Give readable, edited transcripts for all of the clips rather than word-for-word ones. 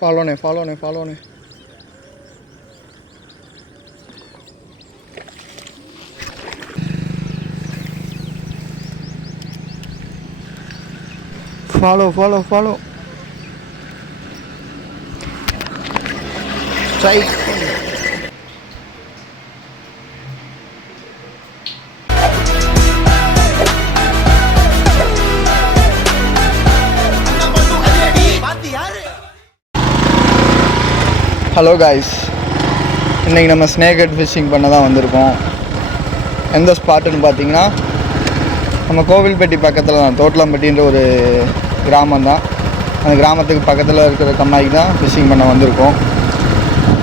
Follow me, follow me, follow me. Follow, follow, follow. Strike. Hello guys, இன்றைக்கி நம்ம snake head fishing பண்ண தான் வந்திருக்கோம். எந்த ஸ்பாட்டுன்னு பார்த்தீங்கன்னா நம்ம கோவில்பட்டி பக்கத்தில் தான், தோட்டலாம்பட்டின்ற ஒரு கிராமம் தான். அந்த கிராமத்துக்கு பக்கத்தில் இருக்கிற கம்மாய்க்கு தான் ஃபிஷ்ஷிங் பண்ண வந்திருக்கோம்.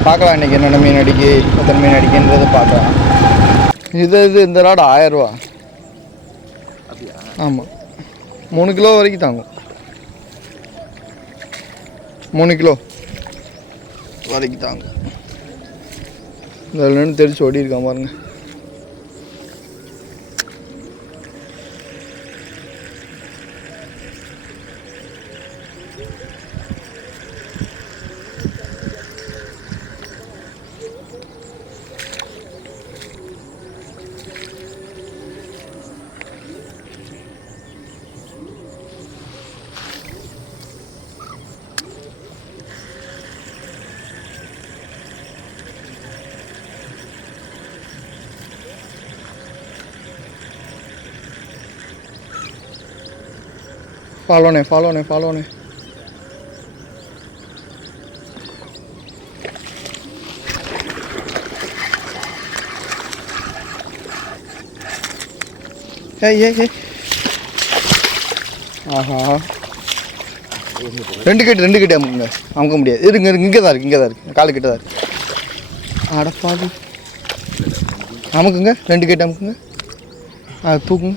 பார்க்கலாம் இன்றைக்கி என்னென்ன மீன் அடிக்கு, எத்தனை மீன் அடிக்குன்றது பார்க்கலாம். இது இந்த ராடு 1000 ரூபா. ஆமாம், 3 கிலோ வரைக்கும் தாங்கும். 3 கிலோ வரைக்கும் தாங்க. இதில் நின்று தெரிச்சு ஓடி இருக்கான் பாருங்க. Follow me, follow me, follow me. Hey, hey, hey. ஆஹா, 2 கிட்ட அமுக்க முடியாது. இருங்க, இங்கே தான் இருக்கு, காலு கிட்ட தான் இருக்கு. அடப்பாது, அமுக்குங்க, 2 கிட்ட அமுக்குங்க. தூக்குங்க,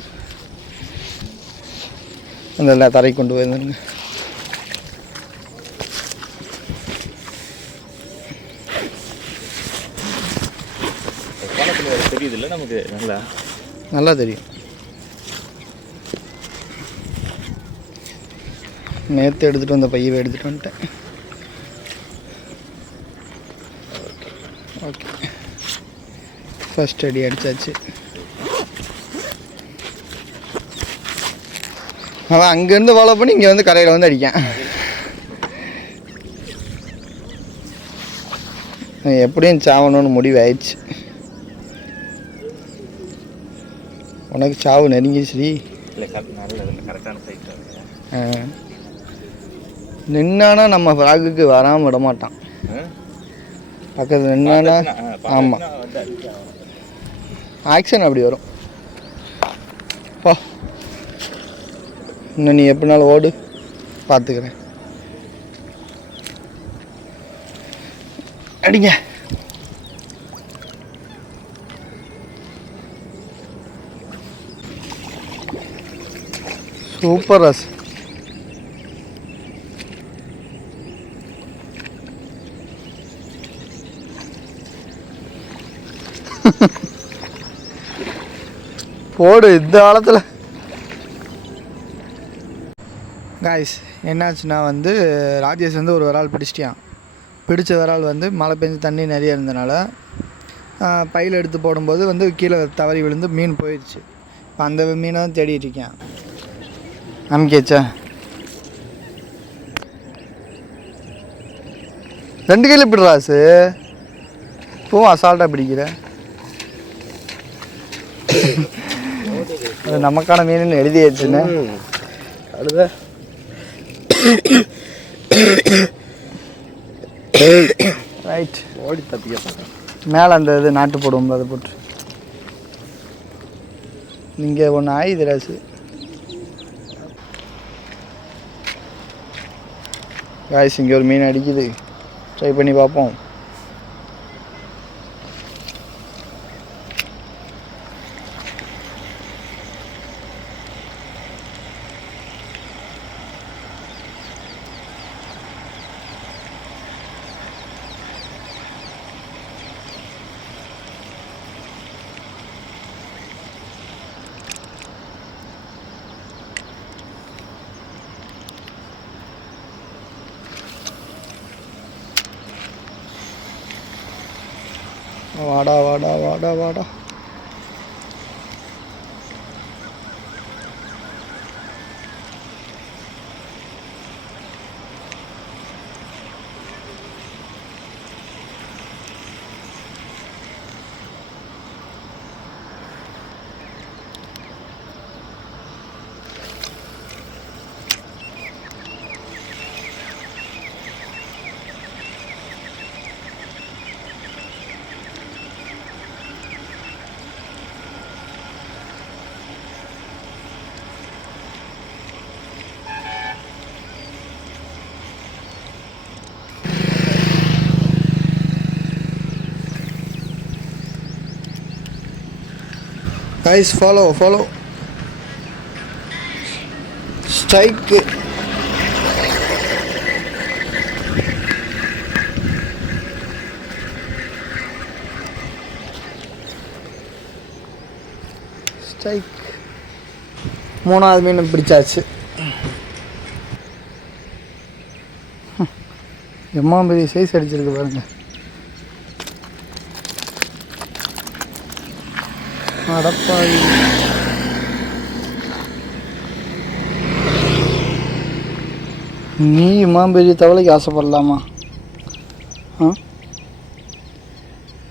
அந்த தரைக்கு கொண்டு போயிருந்துருங்க. தெரியுதுல்ல, நமக்கு நல்லா தெரியும். நேற்று எடுத்துகிட்டு வந்த பையவை எடுத்துகிட்டு வந்துட்டேன். ஓகே, ஃபர்ஸ்ட் அடி அடித்தாச்சு. அவன் அங்கேருந்து ஃபாலோ பண்ணி இங்கே வந்து கரையில் வந்து அடிக்கான். எப்படியும் சாவணும்னு முடிவு ஆயிடுச்சு. உனக்கு சாவு நெருங்கிடுச்சு. நின்னானா நம்ம ஃப்ராகுக்கு வராமல் விட மாட்டான். பக்கத்தில் நின்னானா, ஆமாம், ஆக்ஷன் அப்படி வரும். பா, இன்னும் நீ எப்படினாலும் ஓடு, பார்த்துக்கிறேன். அடிங்க. சூப்பர் ராஸ். போடு இந்த காலத்தில். காய்ஸ், என்னாச்சுன்னா வந்து ராஜேஷ் வந்து ஒரு விரால் பிடிச்சிட்டான். பிடிச்ச விரால் வந்து மழை பெஞ்சு தண்ணி நிறைய இருந்தனால பையில் எடுத்து போடும்போது வந்து கீழே தவறி விழுந்து மீன் போயிடுச்சு. இப்போ அந்த மீனை தான் தேடிட்டு இருக்கேன். அமுக்கியாச்சா? 2 கிலோ பிடிராசு. இப்போவும் அசால்ட்டாக பிடிக்கிற. அது நமக்கான மீன் எழுதியாச்சுன்னு அழுத. ரைட், ஓடி தப்பிக்க மேலே அந்த இது நாட்டு போடுவோம், அதை போட்டு. நீங்கள் ஒன்று ஆயுது ராசு. காய்ஸ், இங்கே ஒரு மீன் அடிக்குது, ட்ரை பண்ணி பார்ப்போம். வாடா வாடா வாடா வாடா. Guys, follow. Strike. மூணாவது மீன் பிடிச்சாச்சு. எம்மா பெரிய சைஸ் அடிச்சிருக்கு பாருங்க. அடப்பாவி. நீ பெரிய தவளைக்கு ஆசைப்படலாமா?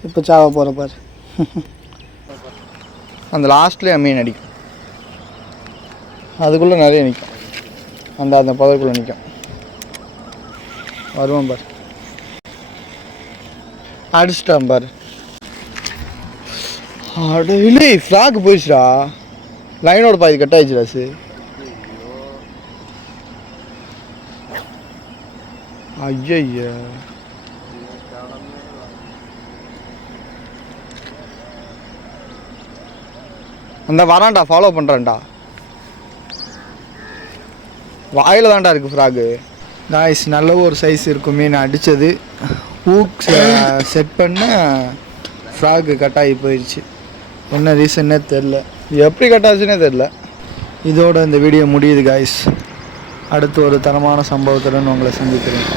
இப்போ சாவ போகிற பாரு. அந்த லாஸ்ட்லேயே மீன் அடிக்கும், அதுக்குள்ளே நிறைய நிற்கும். அந்த புதற்குள்ளே நிற்கும். வருவான் பாரு, அடிச்சிட்டான் பாரு. அட இல்லை, ஃப்ராக் போயிடுச்சுடா. லைனோட பாதி கட் ஆயிடுச்சுடா. ஐயா, அந்த வரான்டா, ஃபாலோ பண்ணுறான்டா. வாயில் தான்டா இருக்குது ஃப்ராகு. காய்ஸ், நல்ல ஒரு சைஸ் இருக்கும் மீன் அடித்தது. ஹூக் செட் பண்ண ஃப்ராகு கட் ஆகி போயிடுச்சு. என்ன ரீசன்னே தெரில, எப்படி கட் ஆச்சுன்னே தெரில. இதோட இந்த வீடியோ முடியுது காய்ஸ். அடுத்து ஒரு தரமான சம்பவத்துடன் உங்களை சந்திக்கிறேன்.